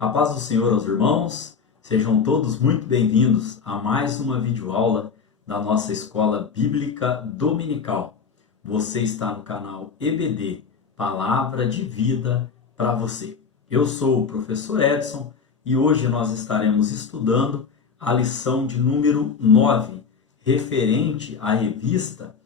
A paz do Senhor aos irmãos, sejam todos muito bem-vindos a mais uma videoaula da nossa Escola Bíblica Dominical. Você está no canal EBD, Palavra de Vida para você. Eu sou o professor Edson e hoje nós estaremos estudando a lição de número 9, referente à revista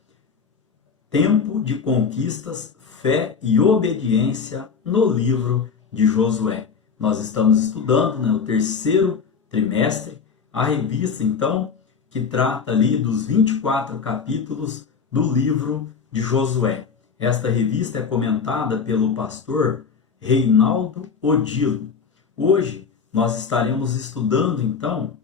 Tempo de Conquistas, Fé e Obediência no livro de Josué. Nós estamos estudando o terceiro trimestre, a revista então que trata ali dos 24 capítulos do livro de Josué. Esta revista é comentada pelo pastor Reinaldo Odilo. Hoje nós estaremos estudando então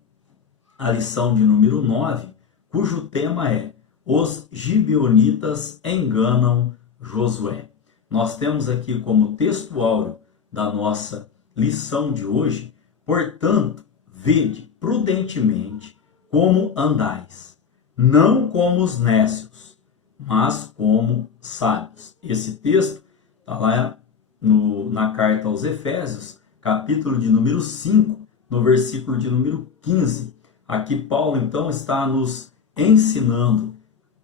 a lição de número 9, cujo tema é Os Gibeonitas enganam Josué. Nós temos aqui como texto áureo da nossa lição de hoje: portanto, vede prudentemente como andais, não como os nécios, mas como sábios. Esse texto está lá na carta aos Efésios, capítulo de número 5, no versículo de número 15. Aqui Paulo então está nos ensinando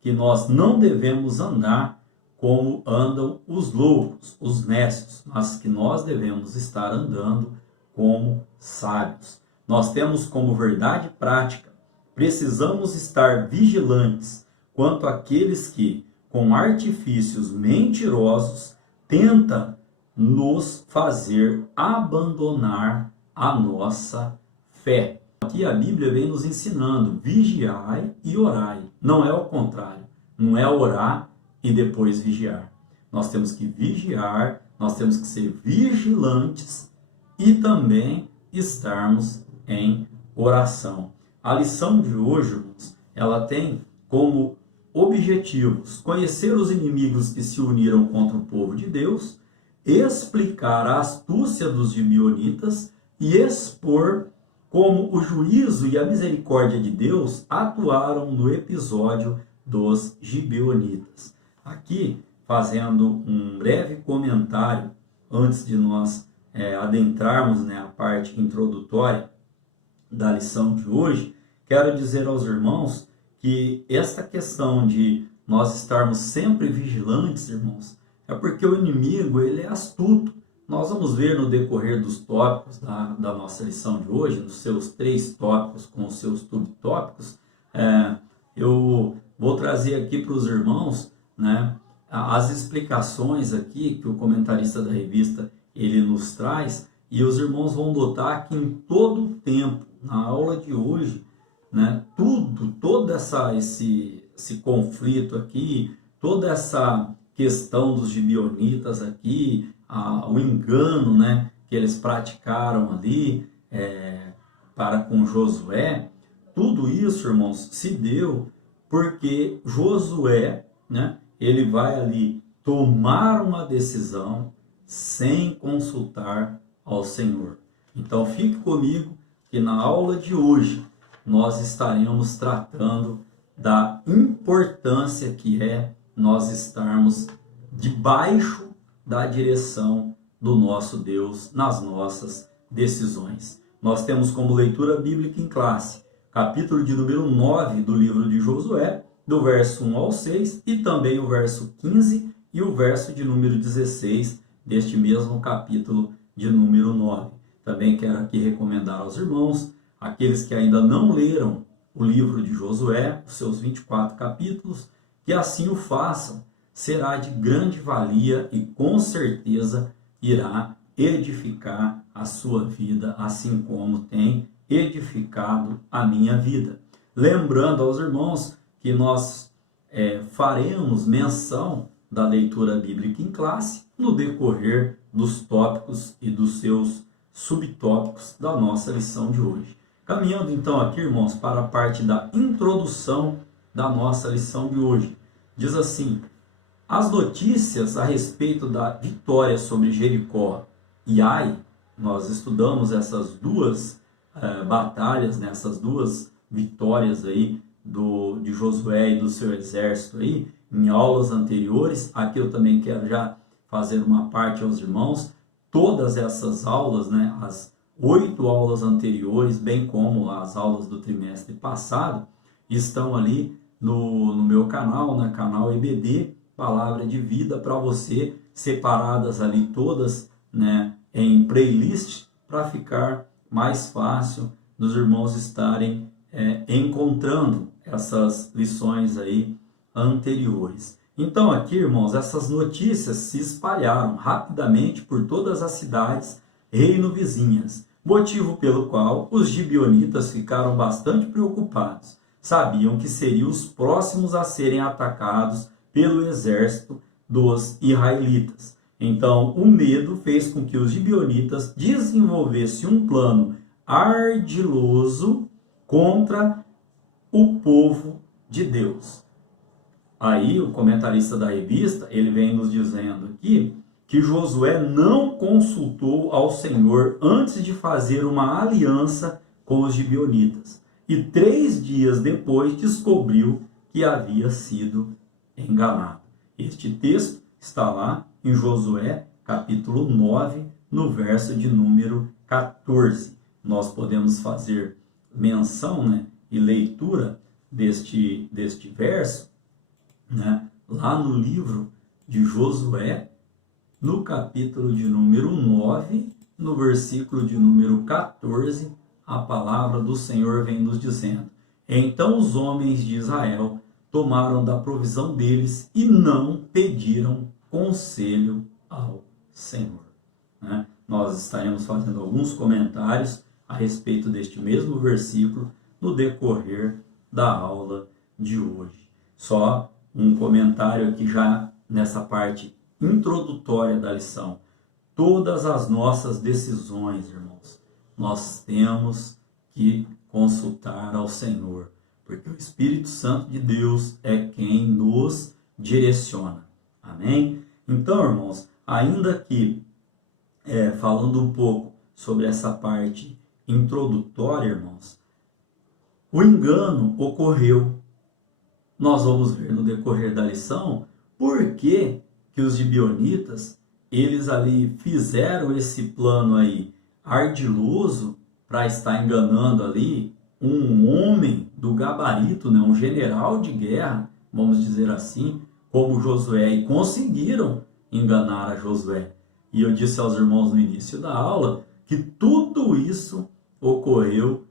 que nós não devemos andar como andam os loucos, os nécios, mas que nós devemos estar andando como sábios. Nós temos como verdade prática: precisamos estar vigilantes quanto àqueles que, com artifícios mentirosos, tentam nos fazer abandonar a nossa fé. Aqui a Bíblia vem nos ensinando: vigiai e orai. Não é o contrário, não é orar e depois vigiar. Nós temos que vigiar, nós temos que ser vigilantes e também estarmos em oração. A lição de hoje, irmãos, ela tem como objetivos conhecer os inimigos que se uniram contra o povo de Deus, explicar a astúcia dos gibeonitas e expor como o juízo e a misericórdia de Deus atuaram no episódio dos gibeonitas. Aqui, fazendo um breve comentário, antes de nós adentrarmos a parte introdutória da lição de hoje, quero dizer aos irmãos que esta questão de nós estarmos sempre vigilantes, irmãos, é porque o inimigo ele é astuto. Nós vamos ver no decorrer dos tópicos da nossa lição de hoje, nos seus 3 tópicos com os seus subtópicos, eu vou trazer aqui para os irmãos as explicações aqui que o comentarista da revista ele nos traz, e os irmãos vão notar que em todo o tempo, na aula de hoje, todo esse conflito aqui, toda essa questão dos gibeonitas aqui, o engano que eles praticaram ali para com Josué, tudo isso, irmãos, se deu porque Josué, ele vai ali tomar uma decisão sem consultar ao Senhor. Então fique comigo que na aula de hoje nós estaremos tratando da importância que é nós estarmos debaixo da direção do nosso Deus nas nossas decisões. Nós temos como leitura bíblica em classe, capítulo de número 9 do livro de Josué, do verso 1 ao 6, e também o verso 15 e o verso de número 16 deste mesmo capítulo de número 9. Também quero aqui recomendar aos irmãos, aqueles que ainda não leram o livro de Josué, os seus 24 capítulos, que assim o façam. Será de grande valia e com certeza irá edificar a sua vida, assim como tem edificado a minha vida. Lembrando aos irmãos que nós faremos menção da leitura bíblica em classe no decorrer dos tópicos e dos seus subtópicos da nossa lição de hoje. Caminhando então aqui, irmãos, para a parte da introdução da nossa lição de hoje. Diz assim: as notícias a respeito da vitória sobre Jericó e Ai, nós estudamos essas duas batalhas, essas duas vitórias aí de Josué e do seu exército aí, em aulas anteriores. Aqui eu também quero já fazer uma parte aos irmãos. Todas essas aulas, 8 aulas anteriores, bem como as aulas do trimestre passado, estão ali no meu canal, no canal EBD, Palavra de Vida, para você, separadas ali todas, né, em playlist, para ficar mais fácil dos irmãos estarem encontrando essas lições aí anteriores. Então aqui, irmãos, essas notícias se espalharam rapidamente por todas as cidades reino vizinhas, motivo pelo qual os gibeonitas ficaram bastante preocupados. Sabiam que seriam os próximos a serem atacados pelo exército dos israelitas. Então, o medo fez com que os gibeonitas desenvolvessem um plano ardiloso contra o povo de Deus. Aí, o comentarista da revista, ele vem nos dizendo aqui que Josué não consultou ao Senhor antes de fazer uma aliança com os gibeonitas. E 3 dias depois descobriu que havia sido enganado. Este texto está lá em Josué, capítulo 9, no verso de número 14. Nós podemos fazer menção, né, e leitura deste verso, né, lá no livro de Josué, no capítulo de número 9, no versículo de número 14, a palavra do Senhor vem nos dizendo: então os homens de Israel tomaram da provisão deles e não pediram conselho ao Senhor. Né? Nós estaremos fazendo alguns comentários a respeito deste mesmo versículo no decorrer da aula de hoje. Só um comentário aqui já nessa parte introdutória da lição. Todas as nossas decisões, irmãos, nós temos que consultar ao Senhor, porque o Espírito Santo de Deus é quem nos direciona. Amém? Então, irmãos, ainda que falando um pouco sobre essa parte introdutória, irmãos, o engano ocorreu. Nós vamos ver no decorrer da lição por que os gibeonitas, eles ali fizeram esse plano aí ardiloso para estar enganando ali um homem do gabarito, né, um general de guerra, vamos dizer assim, como Josué, e conseguiram enganar a Josué. E eu disse aos irmãos no início da aula que tudo isso ocorreu,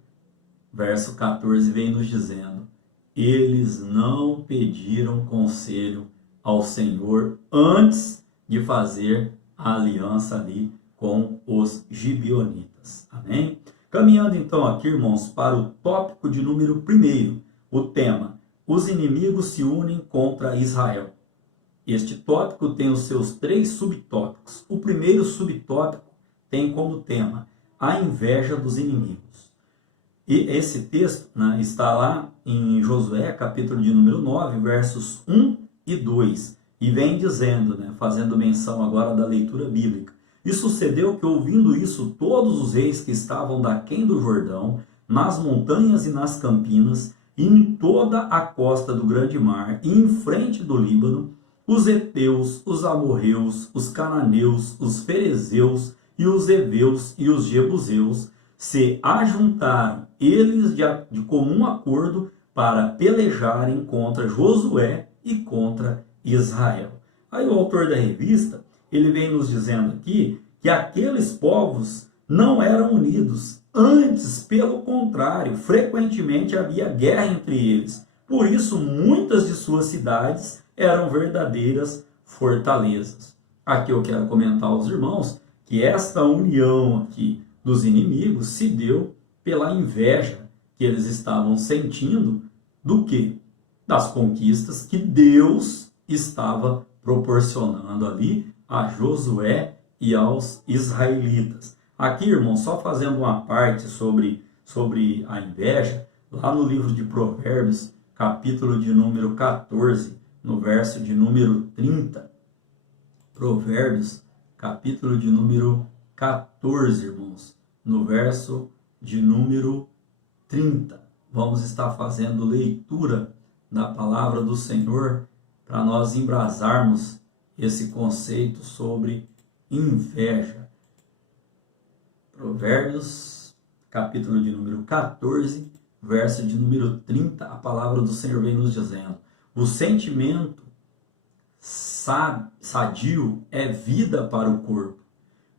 verso 14 vem nos dizendo: eles não pediram conselho ao Senhor antes de fazer a aliança ali com os gibeonitas. Amém? Caminhando então aqui, irmãos, para o tópico de número 1, o tema: os inimigos se unem contra Israel. Este tópico tem os seus 3 subtópicos. O primeiro subtópico tem como tema a inveja dos inimigos. E esse texto, né, está lá em Josué, capítulo de número 9, versos 1 e 2. E vem dizendo, né, fazendo menção agora da leitura bíblica: e sucedeu que, ouvindo isso, todos os reis que estavam daquém do Jordão, nas montanhas e nas campinas, e em toda a costa do grande mar, e em frente do Líbano, os heteus, os amorreus, os cananeus, os ferezeus, e os heveus e os jebuseus, se ajuntaram, eles de comum acordo, para pelejarem contra Josué e contra Israel. Aí o autor da revista, ele vem nos dizendo aqui que aqueles povos não eram unidos. Antes, pelo contrário, frequentemente havia guerra entre eles. Por isso, muitas de suas cidades eram verdadeiras fortalezas. Aqui eu quero comentar aos irmãos que esta união aqui dos inimigos se deu pela inveja que eles estavam sentindo do quê? Das conquistas que Deus estava proporcionando ali a Josué e aos israelitas. Aqui, irmãos, só fazendo uma parte sobre a inveja, lá no livro de Provérbios, capítulo de número 14, no verso de número 30. Provérbios, capítulo de número 14, irmãos, no verso de número 30. Vamos estar fazendo leitura da palavra do Senhor para nós embrasarmos esse conceito sobre inveja. Provérbios, capítulo de número 14, verso de número 30, a palavra do Senhor vem nos dizendo: o sentimento sadio é vida para o corpo,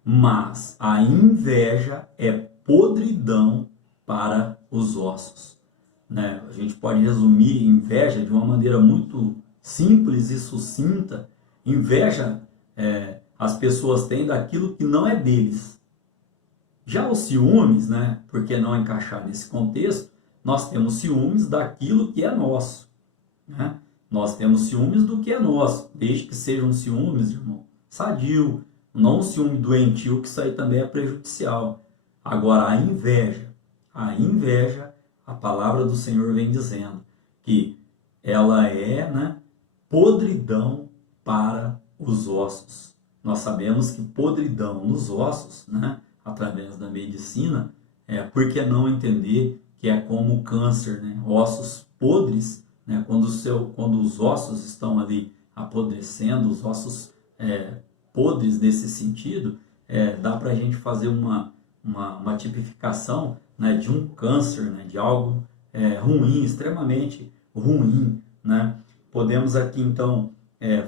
mas a inveja é podridão para os ossos. Né? A gente pode resumir inveja de uma maneira muito simples e sucinta. Inveja as pessoas têm daquilo que não é deles. Já os ciúmes, né? Por que não encaixar nesse contexto? Nós temos ciúmes daquilo que é nosso. Né? Nós temos ciúmes do que é nosso, desde que sejam ciúmes, irmão, sadio, não um ciúme doentio, que isso aí também é prejudicial. Agora, a inveja, a palavra do Senhor vem dizendo que ela é, né, podridão para os ossos. Nós sabemos que podridão nos ossos, né, através da medicina, por que não entender que é como o câncer, né, ossos podres, né, quando os ossos estão ali apodrecendo, os ossos podres nesse sentido, dá para a gente fazer uma tipificação, né, de um câncer, né, de algo ruim, extremamente ruim. Né? Podemos aqui então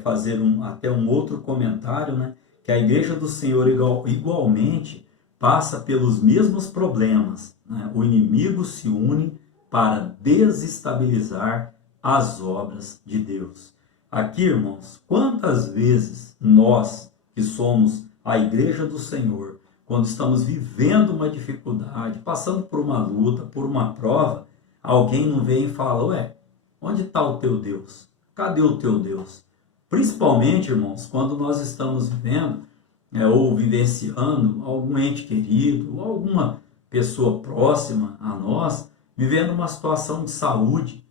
fazer até um outro comentário, né, que a Igreja do Senhor igualmente passa pelos mesmos problemas. Né? O inimigo se une para desestabilizar as obras de Deus. Aqui, irmãos, quantas vezes nós, que somos a Igreja do Senhor, quando estamos vivendo uma dificuldade, passando por uma luta, por uma prova, alguém não vem e fala: ué, onde está o teu Deus? Cadê o teu Deus? Principalmente, irmãos, quando nós estamos vivendo ou vivenciando algum ente querido, ou alguma pessoa próxima a nós, vivendo uma situação de saúde.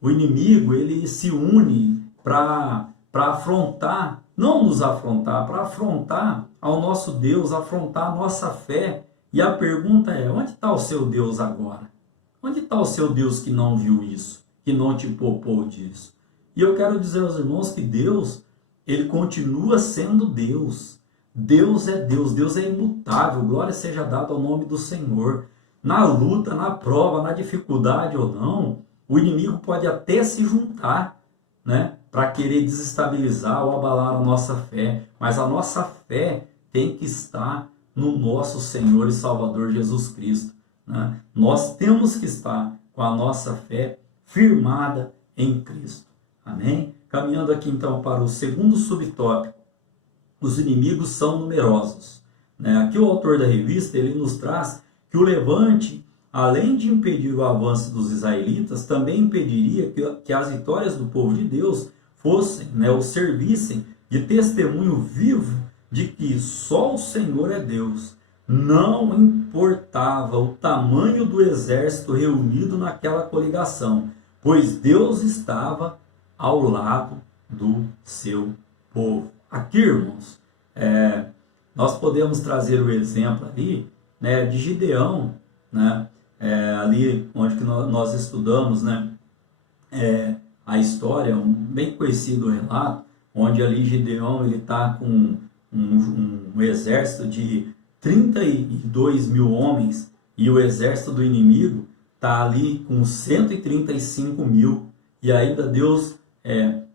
O inimigo, ele se une para afrontar, não nos afrontar, para afrontar ao nosso Deus, afrontar a nossa fé. E a pergunta é: onde está o seu Deus agora? Onde está o seu Deus que não viu isso, que não te poupou disso? E eu quero dizer aos irmãos que Deus, ele continua sendo Deus. Deus é Deus, Deus é imutável, glória seja dada ao nome do Senhor. Na luta, na prova, na dificuldade ou não, o inimigo pode até se juntar, né, para querer desestabilizar ou abalar a nossa fé, mas a nossa fé tem que estar no nosso Senhor e Salvador Jesus Cristo. Né? Nós temos que estar com a nossa fé firmada em Cristo. Amém? Caminhando aqui então para o segundo subtópico: os inimigos são numerosos. Né? Aqui o autor da revista, ele nos traz que o levante, além de impedir o avanço dos israelitas, também impediria que as vitórias do povo de Deus fossem, né, ou servissem de testemunho vivo de que só o Senhor é Deus. Não importava o tamanho do exército reunido naquela coligação, pois Deus estava ao lado do seu povo. Aqui, irmãos, nós podemos trazer o exemplo ali, né, de Gideão, né, ali onde que nós estudamos, né, a história, um bem conhecido relato, onde ali Gideão está com um exército de 32 mil homens e o exército do inimigo está ali com 135 mil. E ainda Deus,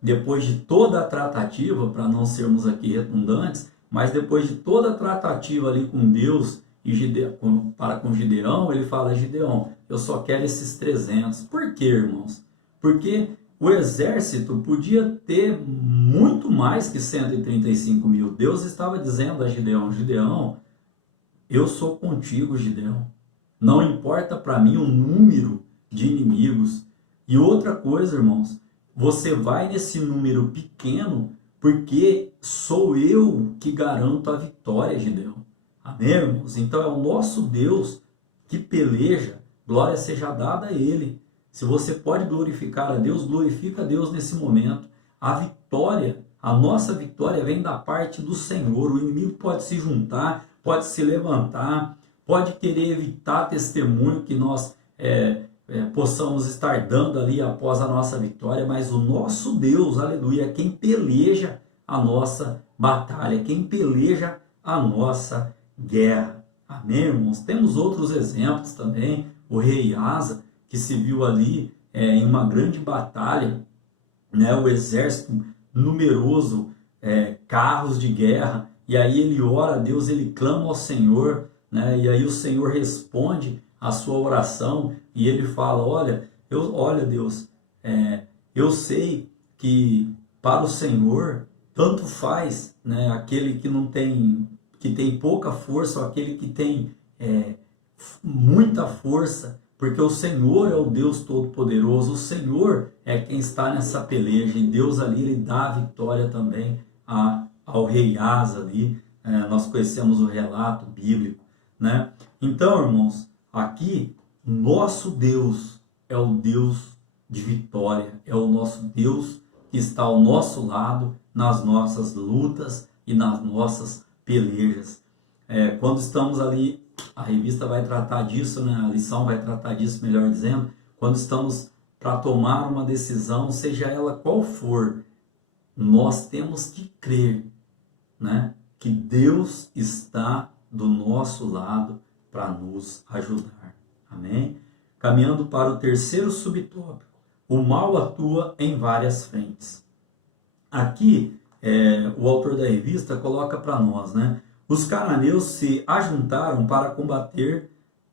depois de toda a tratativa, para não sermos aqui redundantes, mas depois de toda a tratativa ali com Deus e com Gideão, ele fala: Gideão, eu só quero esses 300. Por quê, irmãos? Porque o exército podia ter muito mais que 135 mil. Deus estava dizendo a Gideão: Gideão, eu sou contigo, Gideão. Não importa para mim o número de inimigos. E outra coisa, irmãos, você vai nesse número pequeno porque sou eu que garanto a vitória, Gideão. Amém, irmãos? Então é o nosso Deus que peleja, glória seja dada a Ele. Se você pode glorificar a Deus, glorifica a Deus nesse momento. A vitória, a nossa vitória vem da parte do Senhor. O inimigo pode se juntar, pode se levantar, pode querer evitar testemunho que nós possamos estar dando ali após a nossa vitória, mas o nosso Deus, aleluia, é quem peleja a nossa batalha, quem peleja a nossa guerra. Amém, irmãos? Temos outros exemplos também. O rei Asa, que se viu ali em uma grande batalha, né? O exército numeroso, carros de guerra, e aí ele ora a Deus, ele clama ao Senhor, né? E aí o Senhor responde a sua oração, e ele fala, olha Deus, eu sei que para o Senhor tanto faz, né, aquele que não tem, que tem pouca força, ou aquele que tem muita força, porque o Senhor é o Deus Todo-Poderoso, o Senhor é quem está nessa peleja, e Deus ali ele dá a vitória também ao rei Asa ali. Nós conhecemos o relato bíblico, né? Então, irmãos, aqui nosso Deus é o Deus de vitória, é o nosso Deus que está ao nosso lado nas nossas lutas e nas nossas pelejas. Quando estamos ali, a revista vai tratar disso, né? A lição vai tratar disso, melhor dizendo, quando estamos para tomar uma decisão, seja ela qual for, nós temos que crer, né, que Deus está do nosso lado para nos ajudar. Amém? Caminhando para o terceiro subtópico, o mal atua em várias frentes. Aqui, o autor da revista coloca para nós, né? Os cananeus se ajuntaram para combater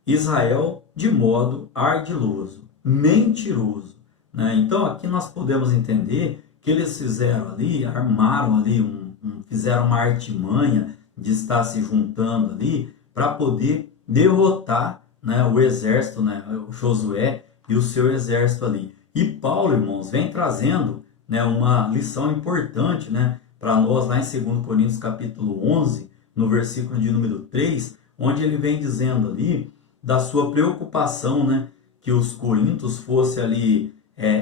Israel de modo ardiloso, mentiroso, né? Então aqui nós podemos entender que eles fizeram ali, armaram ali, fizeram uma artimanha de estar se juntando ali para poder derrotar, né, o exército, né, o Josué e o seu exército ali. E Paulo, irmãos, vem trazendo, né, uma lição importante, né, para nós lá em 2 Coríntios capítulo 11, no versículo de número 3, onde ele vem dizendo ali da sua preocupação, né, que os coríntios fossem ali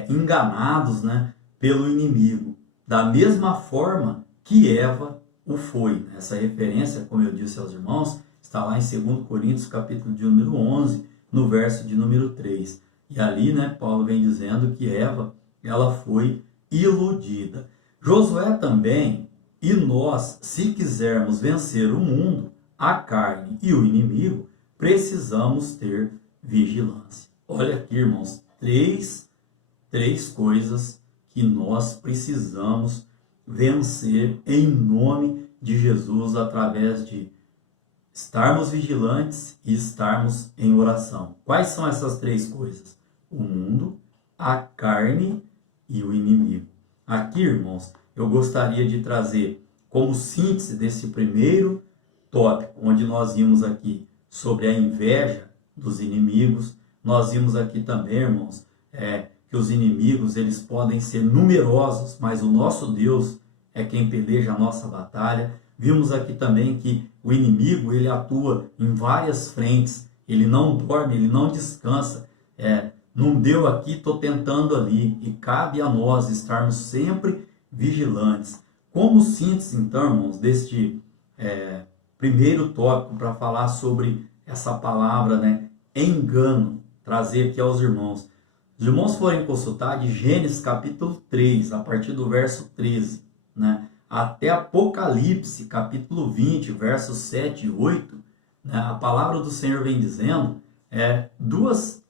enganados, né, pelo inimigo, da mesma forma que Eva o foi. Essa referência, como eu disse aos irmãos, está lá em 2 Coríntios capítulo de número 11, no verso de número 3. E ali, né, Paulo vem dizendo que Eva, ela foi iludida. Josué também, e nós, se quisermos vencer o mundo, a carne e o inimigo, precisamos ter vigilância. Olha aqui, irmãos, três coisas que nós precisamos vencer em nome de Jesus, através de estarmos vigilantes e estarmos em oração. Quais são essas três coisas? O mundo, a carne e o inimigo. Aqui, irmãos, eu gostaria de trazer como síntese desse primeiro tópico, onde nós vimos aqui sobre a inveja dos inimigos. Nós vimos aqui também, irmãos, que os inimigos eles podem ser numerosos, mas o nosso Deus é quem peleja a nossa batalha. Vimos aqui também que o inimigo ele atua em várias frentes, ele não dorme, ele não descansa. Não deu aqui, estou tentando ali, e cabe a nós estarmos sempre vigilantes. Como síntese, então, irmãos, deste primeiro tópico, para falar sobre essa palavra, né, engano, trazer aqui aos irmãos. Os irmãos forem consultar de Gênesis capítulo 3, a partir do verso 13, né, até Apocalipse capítulo 20, versos 7 e 8, né, a palavra do Senhor vem dizendo,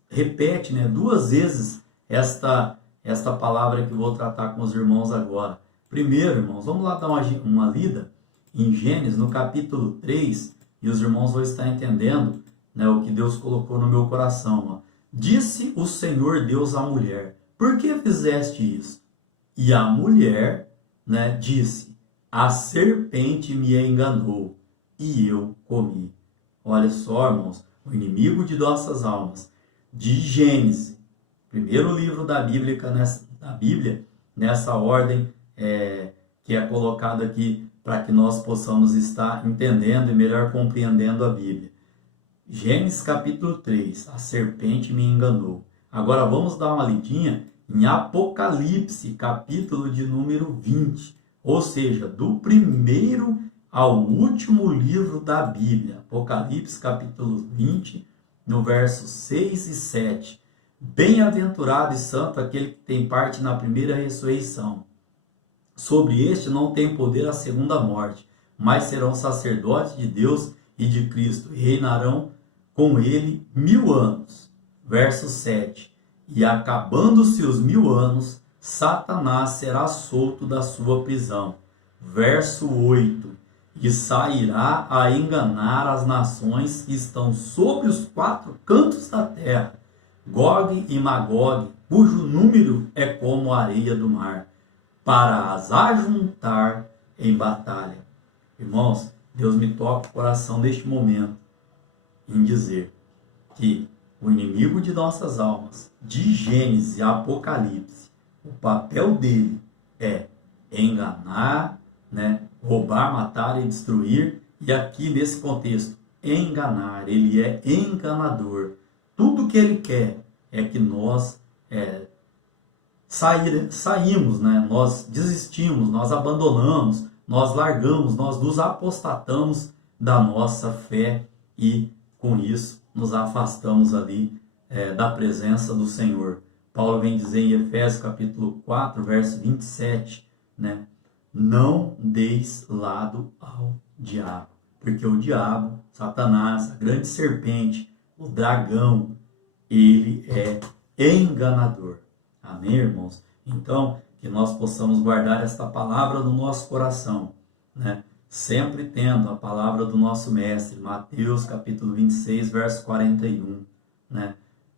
repete, né, duas vezes esta palavra que vou tratar com os irmãos agora. Primeiro, irmãos, vamos lá dar uma lida em Gênesis, no capítulo 3, e os irmãos vão estar entendendo, né, o que Deus colocou no meu coração. Ó. Disse o Senhor Deus à mulher, por que fizeste isso? E a mulher, né, disse, a serpente me enganou e eu comi. Olha só, irmãos, o inimigo de nossas almas, de Gênesis, primeiro livro da Bíblia, nessa ordem que é colocado aqui para que nós possamos estar entendendo e melhor compreendendo a Bíblia. Gênesis capítulo 3, a serpente me enganou. Agora vamos dar uma lidinha em Apocalipse, capítulo de número 20, ou seja, do primeiro ao último livro da Bíblia. Apocalipse, capítulo 20, no verso 6 e 7. Bem-aventurado e santo aquele que tem parte na primeira ressurreição. Sobre este não tem poder a segunda morte, mas serão sacerdotes de Deus e de Cristo, e reinarão com ele 1000 anos. Verso 7. E acabando-se os 1000 anos, Satanás será solto da sua prisão. Verso 8. E sairá a enganar as nações que estão sobre os 4 cantos da terra, Gog e Magog, cujo número é como a areia do mar, para as ajuntar em batalha. Irmãos, Deus me toca o coração neste momento em dizer que o inimigo de nossas almas, de Gênesis e Apocalipse, o papel dele é enganar, roubar, matar e destruir. E aqui nesse contexto, enganar, ele é enganador. Tudo que ele quer é que nós saímos, nós desistimos, nós abandonamos, nós largamos, nós nos apostatamos da nossa fé e com isso nos afastamos ali da presença do Senhor. Paulo vem dizer em Efésios capítulo 4, verso 27, não deis lado ao diabo, porque o diabo, Satanás, a grande serpente, o dragão, ele é enganador. Amém, irmãos? Então, que nós possamos guardar esta palavra no nosso coração, sempre tendo a palavra do nosso mestre, Mateus capítulo 26, verso 41,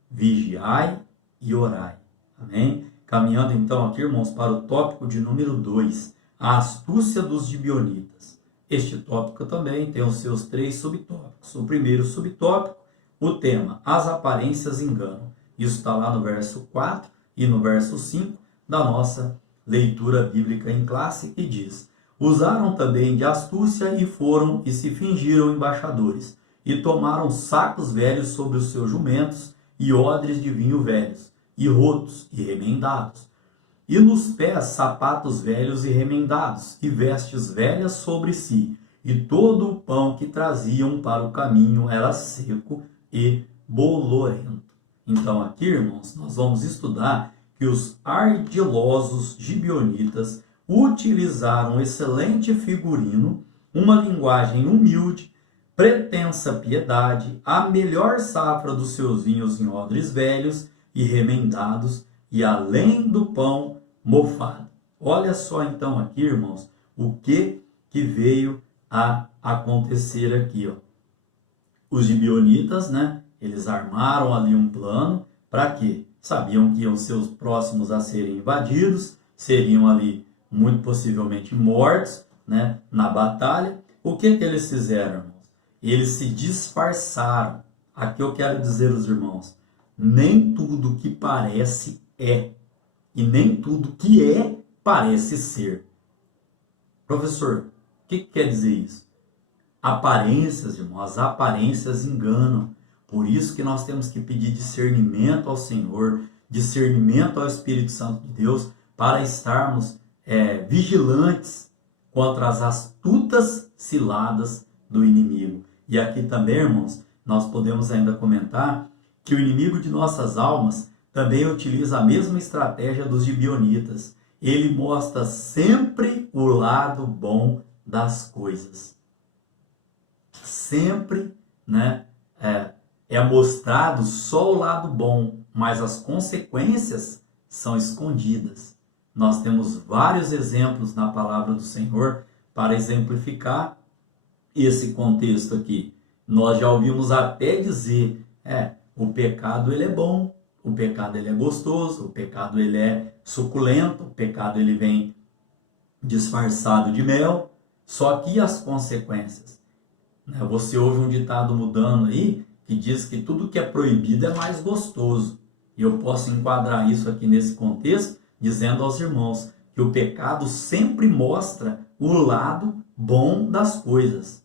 vigiai e orai. Amém? Caminhando então aqui, irmãos, para o tópico de número 2, a astúcia dos gibeonitas. Este tópico também tem os seus 3 subtópicos. O primeiro subtópico, o tema, as aparências enganam. Isso está lá no verso 4 e no verso 5 da nossa leitura bíblica em classe, que diz: usaram também de astúcia e foram e se fingiram embaixadores, e tomaram sacos velhos sobre os seus jumentos e odres de vinho velhos, e rotos e remendados, e nos pés sapatos velhos e remendados, e vestes velhas sobre si, e todo o pão que traziam para o caminho era seco e bolorento. Então aqui, irmãos, nós vamos estudar que os ardilosos gibeonitas utilizaram um excelente figurino, uma linguagem humilde, pretensa piedade, a melhor safra dos seus vinhos em odres velhos e remendados, e além do pão mofado. Olha só então aqui, irmãos, o que veio a acontecer aqui, ó. Os gibeonitas, eles armaram ali um plano. Para quê? Sabiam que iam ser os próximos a serem invadidos, seriam ali muito possivelmente mortos, na batalha. O que eles fizeram, irmãos? Eles se disfarçaram. Aqui eu quero dizer aos irmãos, nem tudo que parece é, e nem tudo que é parece ser. Professor, o que quer dizer isso? Aparências, irmãos, as aparências enganam. Por isso que nós temos que pedir discernimento ao Senhor, discernimento ao Espírito Santo de Deus, para estarmos vigilantes contra as astutas ciladas do inimigo. E aqui também, irmãos, nós podemos ainda comentar que o inimigo de nossas almas também utiliza a mesma estratégia dos gibeonitas. Ele mostra sempre o lado bom das coisas. Sempre, é mostrado só o lado bom, mas as consequências são escondidas. Nós temos vários exemplos na palavra do Senhor para exemplificar esse contexto aqui. Nós já ouvimos até dizer, o pecado ele é bom, o pecado ele é gostoso, o pecado ele é suculento, o pecado ele vem disfarçado de mel, só que as consequências. Você ouve um ditado mudando aí, que diz que tudo que é proibido é mais gostoso. E eu posso enquadrar isso aqui nesse contexto, dizendo aos irmãos que o pecado sempre mostra o lado bom das coisas.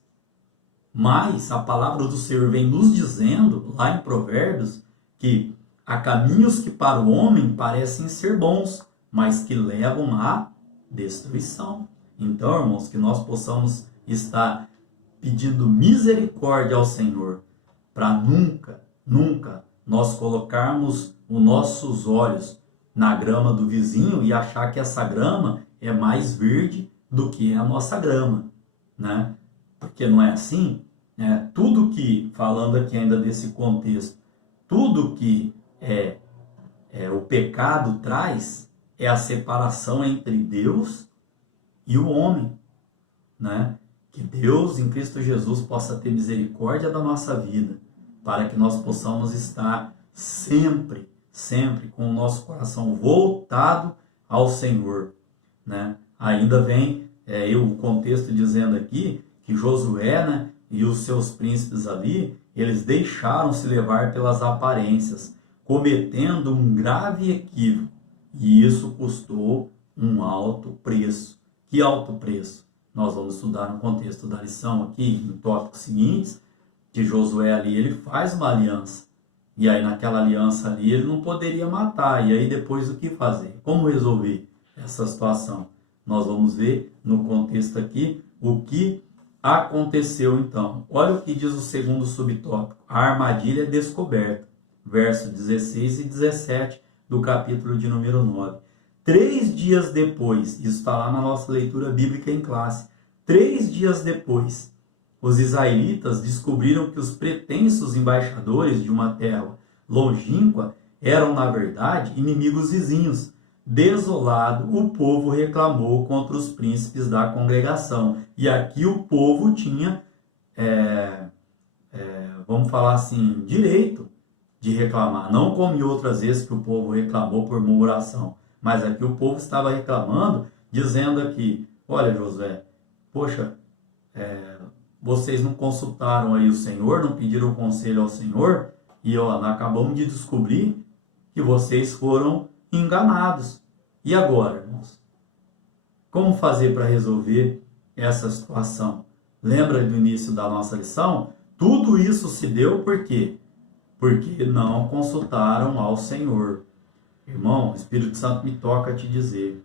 Mas a palavra do Senhor vem nos dizendo, lá em Provérbios, que há caminhos que para o homem parecem ser bons, mas que levam à destruição. Então, irmãos, que nós possamos estar pedindo misericórdia ao Senhor, para nunca nós colocarmos os nossos olhos na grama do vizinho e achar que essa grama é mais verde do que a nossa grama, Porque não é assim? Tudo que, falando aqui ainda desse contexto, tudo que o pecado traz é a separação entre Deus e o homem, né? Que Deus, em Cristo Jesus, possa ter misericórdia da nossa vida, para que nós possamos estar sempre, sempre com o nosso coração voltado ao Senhor, né? Ainda vem o contexto dizendo aqui que Josué, né, e os seus príncipes ali, eles deixaram se levar pelas aparências, cometendo um grave equívoco, e isso custou um alto preço. Que alto preço? Nós vamos estudar no contexto da lição aqui, em tópicos seguintes, que Josué ali, ele faz uma aliança, e aí naquela aliança ali, ele não poderia matar, e aí depois o que fazer? Como resolver essa situação? Nós vamos ver no contexto aqui o que aconteceu então. Olha o que diz o segundo subtópico. A armadilha é descoberta. Verso 16 e 17 do capítulo de número 9. 3 dias depois, isso está lá na nossa leitura bíblica em classe. 3 dias depois, os israelitas descobriram que os pretensos embaixadores de uma terra longínqua eram, na verdade, inimigos vizinhos. Desolado, o povo reclamou contra os príncipes da congregação. E aqui o povo tinha, vamos falar assim, direito de reclamar. Não como em outras vezes que o povo reclamou por murmuração. Mas aqui o povo estava reclamando, dizendo aqui, olha Josué, poxa, vocês não consultaram aí o Senhor, não pediram conselho ao Senhor, e nós acabamos de descobrir que vocês foram enganados. E agora, irmãos? Como fazer para resolver essa situação? Lembra do início da nossa lição? Tudo isso se deu por quê? Porque não consultaram ao Senhor. Irmão, o Espírito Santo me toca a te dizer,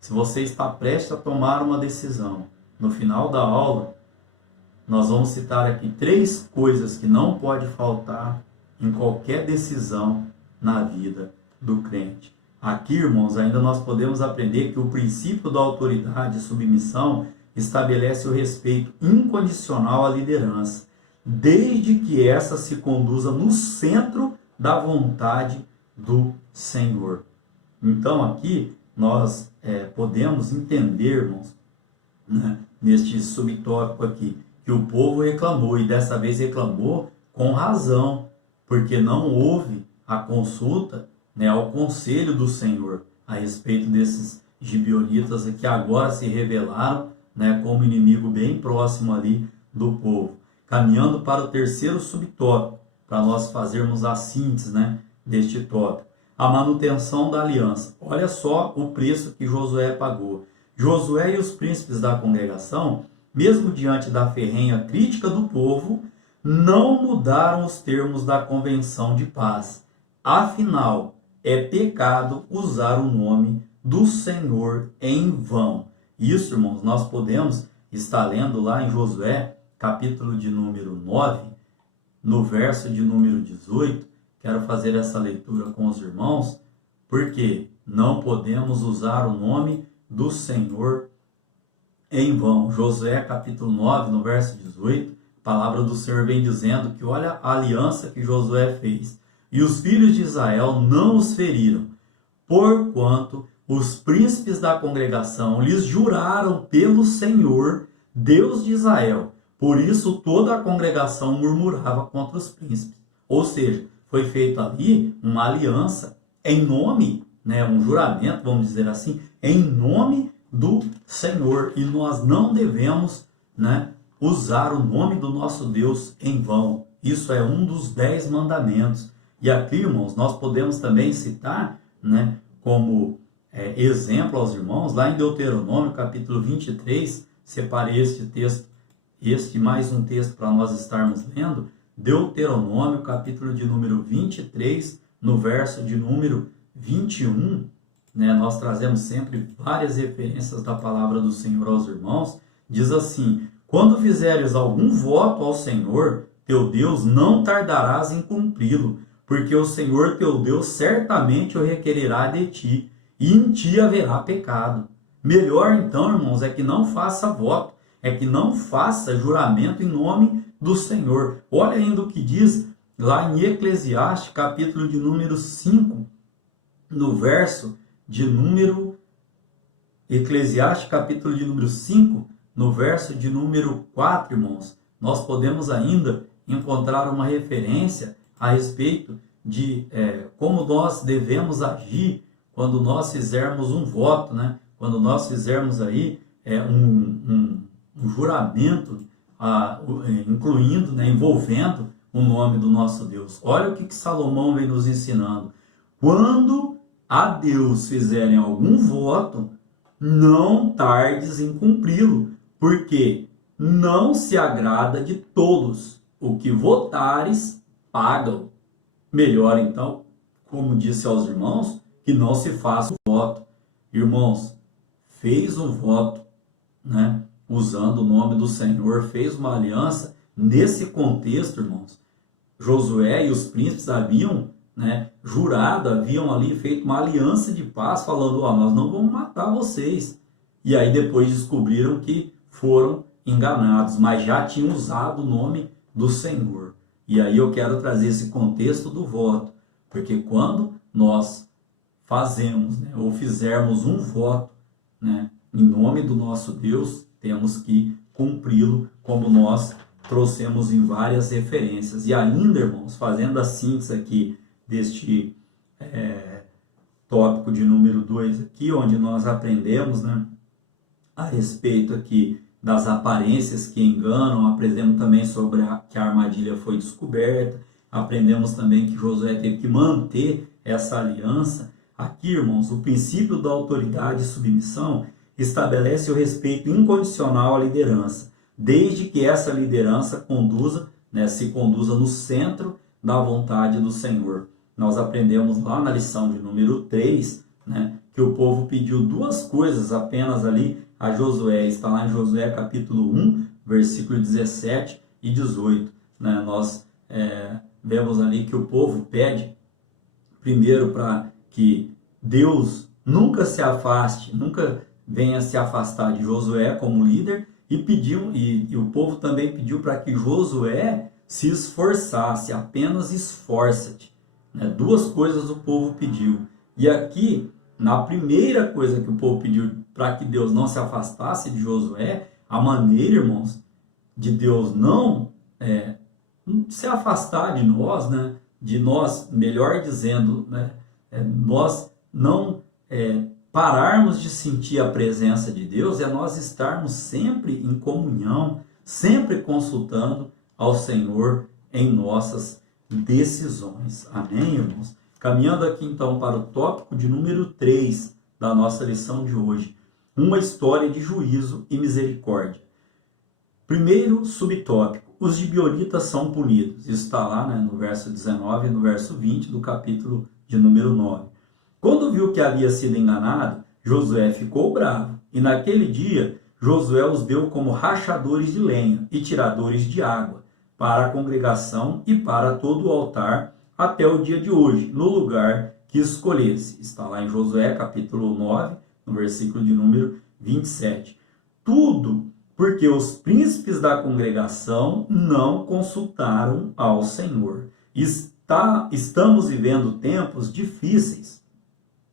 se você está prestes a tomar uma decisão, no final da aula, nós vamos citar aqui 3 coisas que não pode faltar em qualquer decisão na vida do crente. Aqui, irmãos, ainda nós podemos aprender que o princípio da autoridade e submissão estabelece o respeito incondicional à liderança, desde que essa se conduza no centro da vontade do Senhor. Então, aqui, nós podemos entender, irmãos, né, neste subtópico aqui, que o povo reclamou, e dessa vez reclamou com razão, porque não houve a consulta, ao conselho do Senhor a respeito desses gibeonitas que agora se revelaram, como inimigo bem próximo ali do povo. Caminhando para o terceiro subtópico, para nós fazermos a síntese, deste tópico. A manutenção da aliança. Olha só o preço que Josué pagou. Josué e os príncipes da congregação, mesmo diante da ferrenha crítica do povo, não mudaram os termos da convenção de paz. Afinal, é pecado usar o nome do Senhor em vão. Isso, irmãos, nós podemos estar lendo lá em Josué, capítulo de número 9, no verso de número 18. Quero fazer essa leitura com os irmãos, porque não podemos usar o nome do Senhor em vão. Josué, capítulo 9, no verso 18, a palavra do Senhor vem dizendo que olha a aliança que Josué fez. E os filhos de Israel não os feriram, porquanto os príncipes da congregação lhes juraram pelo Senhor, Deus de Israel. Por isso toda a congregação murmurava contra os príncipes. Ou seja, foi feita ali uma aliança em nome, um juramento, vamos dizer assim, em nome do Senhor. E nós não devemos usar o nome do nosso Deus em vão. Isso é um dos 10 mandamentos. E aqui, irmãos, nós podemos também citar, como exemplo aos irmãos, lá em Deuteronômio, capítulo 23, separei este texto, mais um texto para nós estarmos lendo, Deuteronômio, capítulo de número 23, no verso de número 21, nós trazemos sempre várias referências da palavra do Senhor aos irmãos, diz assim, quando fizeres algum voto ao Senhor, teu Deus, não tardarás em cumpri-lo, porque o Senhor teu Deus certamente o requererá de ti, e em ti haverá pecado. Melhor então, irmãos, é que não faça voto, é que não faça juramento em nome do Senhor. Olha ainda o que diz lá em Eclesiastes, capítulo de número 5, no verso de número... Eclesiastes, capítulo de número 5, no verso de número 4, irmãos, nós podemos ainda encontrar uma referência a respeito de como nós devemos agir quando nós fizermos um voto, né? Quando nós fizermos aí um juramento, incluindo, né, envolvendo o nome do nosso Deus. Olha o que Salomão vem nos ensinando. Quando a Deus fizerem algum voto, não tardes em cumpri-lo, porque não se agrada de todos. O que votares, pagam. Melhor, então, como disse aos irmãos, que não se faça o voto. Irmãos, fez um voto, né, usando o nome do Senhor, fez uma aliança. Nesse contexto, irmãos, Josué e os príncipes haviam, né, jurado, haviam ali feito uma aliança de paz, falando, nós não vamos matar vocês. E aí depois descobriram que foram enganados, mas já tinham usado o nome do Senhor. E aí eu quero trazer esse contexto do voto, porque quando nós fazemos, né, ou fizermos um voto, né, em nome do nosso Deus, temos que cumpri-lo, como nós trouxemos em várias referências. E ainda, irmãos, fazendo a síntese aqui deste tópico de número 2 aqui, onde nós aprendemos, né, a respeito aqui das aparências que enganam, aprendemos também sobre que a armadilha foi descoberta, aprendemos também que Josué teve que manter essa aliança. Aqui, irmãos, o princípio da autoridade e submissão estabelece o respeito incondicional à liderança, desde que essa liderança se conduza no centro da vontade do Senhor. Nós aprendemos lá na lição de número 3, né, que o povo pediu duas coisas apenas ali a Josué. Está lá em Josué capítulo 1, versículo 17 e 18. Né? Nós vemos ali que o povo pede primeiro para que Deus nunca se afaste, nunca venha se afastar de Josué como líder, e o povo também pediu para que Josué se esforçasse, apenas esforça-te. Duas coisas o povo pediu. E aqui, na primeira coisa que o povo pediu para que Deus não se afastasse de Josué, a maneira, irmãos, de Deus não se afastar de nós, né? De nós, melhor dizendo, né? Nós não pararmos de sentir a presença de Deus, é nós estarmos sempre em comunhão, sempre consultando ao Senhor em nossas decisões. Amém, irmãos? Caminhando aqui então para o tópico de número 3 da nossa lição de hoje, uma história de juízo e misericórdia. Primeiro subtópico, os gibeonitas são punidos. Isso está lá, né, no verso 19 e no verso 20 do capítulo de número 9. Quando viu que havia sido enganado, Josué ficou bravo, e naquele dia Josué os deu como rachadores de lenha e tiradores de água para a congregação e para todo o altar até o dia de hoje, no lugar que escolhesse. Está lá em Josué capítulo 9, no versículo de número 27. Tudo porque os príncipes da congregação não consultaram ao Senhor. Estamos vivendo tempos difíceis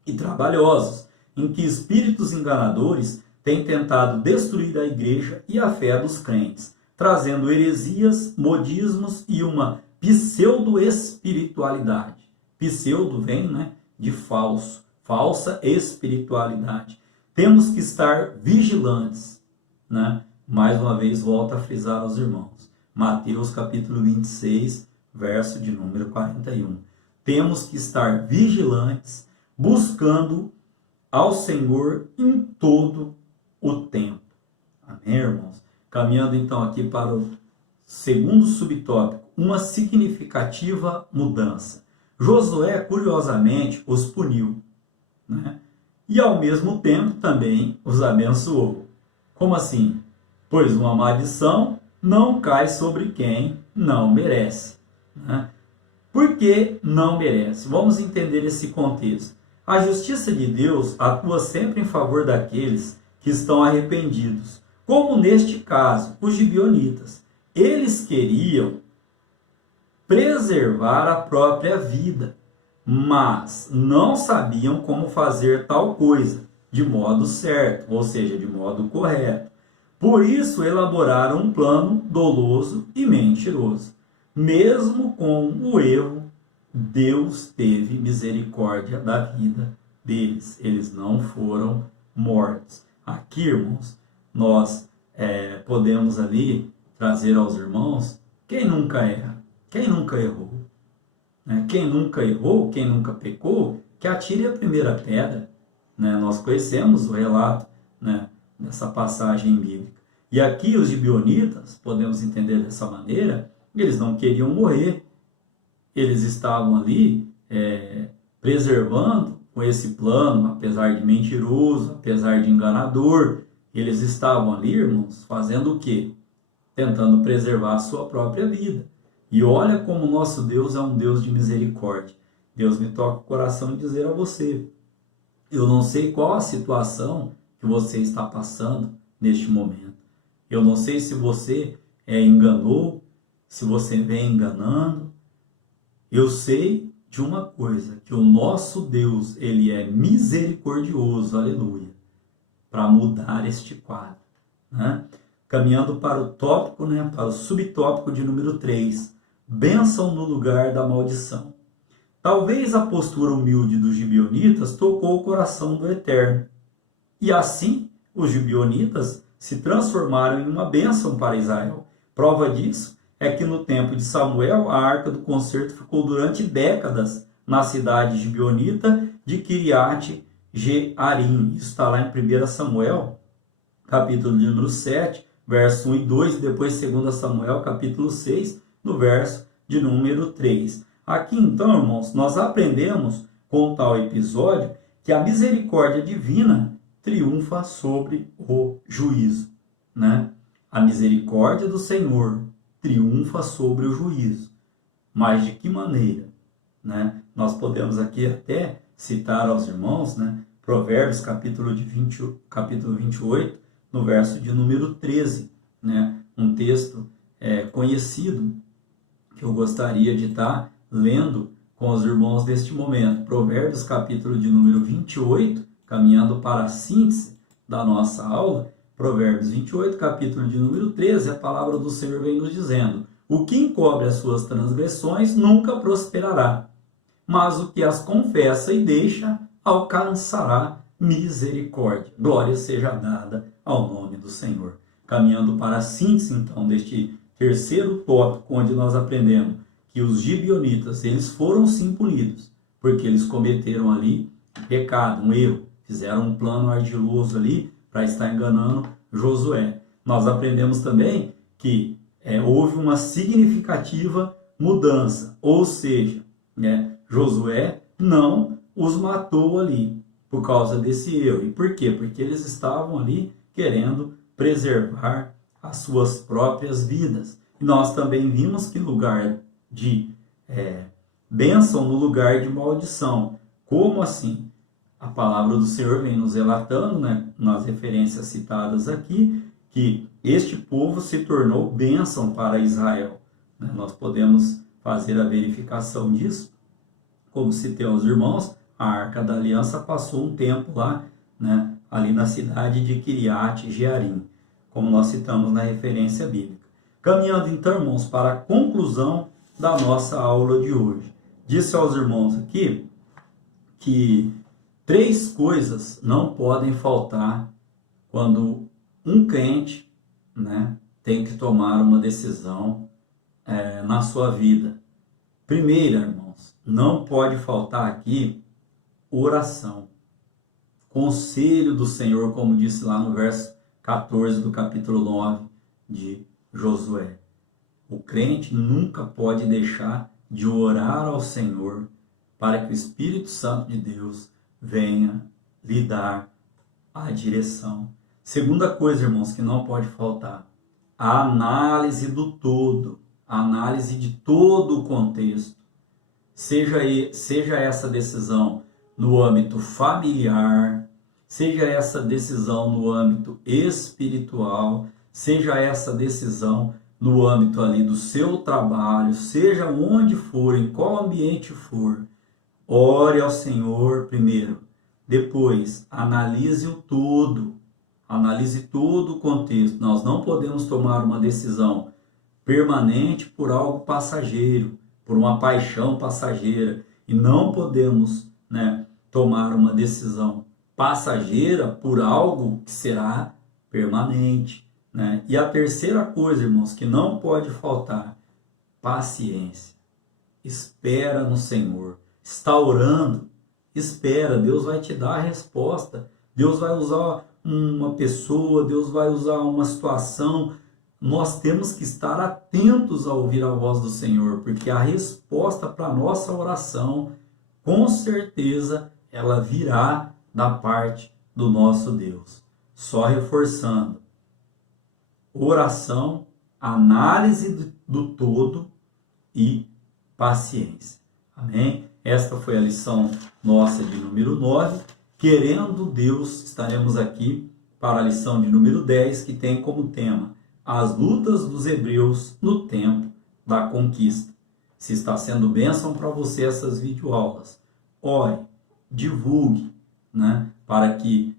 e trabalhosos, em que espíritos enganadores têm tentado destruir a igreja e a fé dos crentes, trazendo heresias, modismos e uma pseudo-espiritualidade. Pseudo vem, né, de falso, falsa espiritualidade. Temos que estar vigilantes, né? Mais uma vez, volto a frisar aos irmãos. Mateus capítulo 26, verso de número 41. Temos que estar vigilantes, buscando ao Senhor em todo o tempo. Amém, irmãos? Caminhando então aqui para o segundo subtópico, uma significativa mudança. Josué, curiosamente, os puniu, né? E ao mesmo tempo também os abençoou. Como assim? Pois uma maldição não cai sobre quem não merece, né? Por que não merece? Vamos entender esse contexto. A justiça de Deus atua sempre em favor daqueles que estão arrependidos, Como neste caso, os gibeonitas, eles queriam preservar a própria vida, mas não sabiam como fazer tal coisa de modo certo, ou seja, de modo correto. Por isso elaboraram um plano doloso e mentiroso. Mesmo com o erro, Deus teve misericórdia da vida deles. Eles não foram mortos. Aqui, irmãos, nós podemos ali trazer aos irmãos quem nunca erra, quem nunca errou. Né? Quem nunca errou, quem nunca pecou, que atire a primeira pedra. Né? Nós conhecemos o relato, né, dessa passagem bíblica. E aqui os gibeonitas, podemos entender dessa maneira, eles não queriam morrer. Eles estavam ali preservando com esse plano, apesar de mentiroso, apesar de enganador, eles estavam ali, irmãos, fazendo o quê? Tentando preservar a sua própria vida. E olha como o nosso Deus é um Deus de misericórdia. Deus me toca o coração em dizer a você, eu não sei qual a situação que você está passando neste momento. Eu não sei se você enganou, se você vem enganando. Eu sei de uma coisa, que o nosso Deus, ele é misericordioso, aleluia, para mudar este quadro. Né? Caminhando para o tópico, né, para o subtópico de número 3, bênção no lugar da maldição. Talvez a postura humilde dos gibeonitas tocou o coração do Eterno. E assim, os gibeonitas se transformaram em uma bênção para Israel. Prova disso é que no tempo de Samuel, a Arca do Concerto ficou durante décadas na cidade gibeonita de Kiriat Jearim. Isso está lá em 1 Samuel, capítulo de número 7, verso 1 e 2, e depois 2 Samuel, capítulo 6, no verso de número 3. Aqui então, irmãos, nós aprendemos com tal episódio que a misericórdia divina triunfa sobre o juízo, né? A misericórdia do Senhor triunfa sobre o juízo. Mas de que maneira? Né? Nós podemos aqui até citar aos irmãos, né, Provérbios capítulo 28, no verso de número 13, né? Um texto conhecido que eu gostaria de estar lendo com os irmãos neste momento. Provérbios capítulo de número 28, caminhando para a síntese da nossa aula. Provérbios 28, capítulo de número 13, a palavra do Senhor vem nos dizendo: o que encobre as suas transgressões nunca prosperará, mas o que as confessa e deixa alcançará misericórdia. Glória seja dada ao nome do Senhor. Caminhando para a síntese, então, deste terceiro tópico, onde nós aprendemos que os gibeonitas, eles foram sim punidos, porque eles cometeram ali pecado, um erro, fizeram um plano ardiloso ali para estar enganando Josué. Nós aprendemos também que houve uma significativa mudança, ou seja, né, Josué não os matou ali por causa desse erro. E por quê? Porque eles estavam ali querendo preservar as suas próprias vidas. E nós também vimos que lugar de bênção no lugar de maldição. Como assim? A palavra do Senhor vem nos relatando, né, nas referências citadas aqui, que este povo se tornou bênção para Israel. Né? Nós podemos fazer a verificação disso. Como citei aos irmãos, a Arca da Aliança passou um tempo lá, né, ali na cidade de Kiriat Jearim, como nós citamos na referência bíblica. Caminhando então, irmãos, para a conclusão da nossa aula de hoje. Disse aos irmãos aqui que 3 coisas não podem faltar quando um crente, né, tem que tomar uma decisão na sua vida. Primeira, irmãos, não pode faltar aqui oração. Conselho do Senhor, como disse lá no verso 14 do capítulo 9 de Josué. O crente nunca pode deixar de orar ao Senhor para que o Espírito Santo de Deus venha lhe dar a direção. Segunda coisa, irmãos, que não pode faltar, a análise do todo, a análise de todo o contexto. Seja essa decisão no âmbito familiar, seja essa decisão no âmbito espiritual, seja essa decisão no âmbito ali do seu trabalho, seja onde for, em qual ambiente for, ore ao Senhor primeiro, depois analise o todo, analise todo o contexto. Nós não podemos tomar uma decisão permanente por algo passageiro, por uma paixão passageira, e não podemos, tomar uma decisão passageira por algo que será permanente. E a terceira coisa, irmãos, que não pode faltar, paciência. Espera no Senhor. Está orando, espera, Deus vai te dar a resposta. Deus vai usar uma pessoa, Deus vai usar uma situação. Nós temos que estar atentos a ouvir a voz do Senhor, porque a resposta para a nossa oração, com certeza, ela virá da parte do nosso Deus. Só reforçando, oração, análise do todo e paciência. Amém? Esta foi a lição nossa de número 9. Querendo Deus, estaremos aqui para a lição de número 10, que tem como tema as lutas dos hebreus no tempo da conquista. Se está sendo bênção para você essas videoaulas, ore, divulgue, para que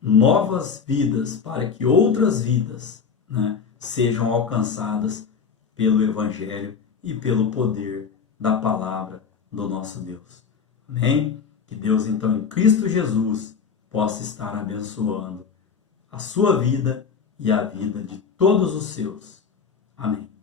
novas vidas, para que outras vidas sejam alcançadas pelo Evangelho e pelo poder da palavra do nosso Deus. Amém? Que Deus, então, em Cristo Jesus, possa estar abençoando a sua vida e a vida de todos os seus. Amém.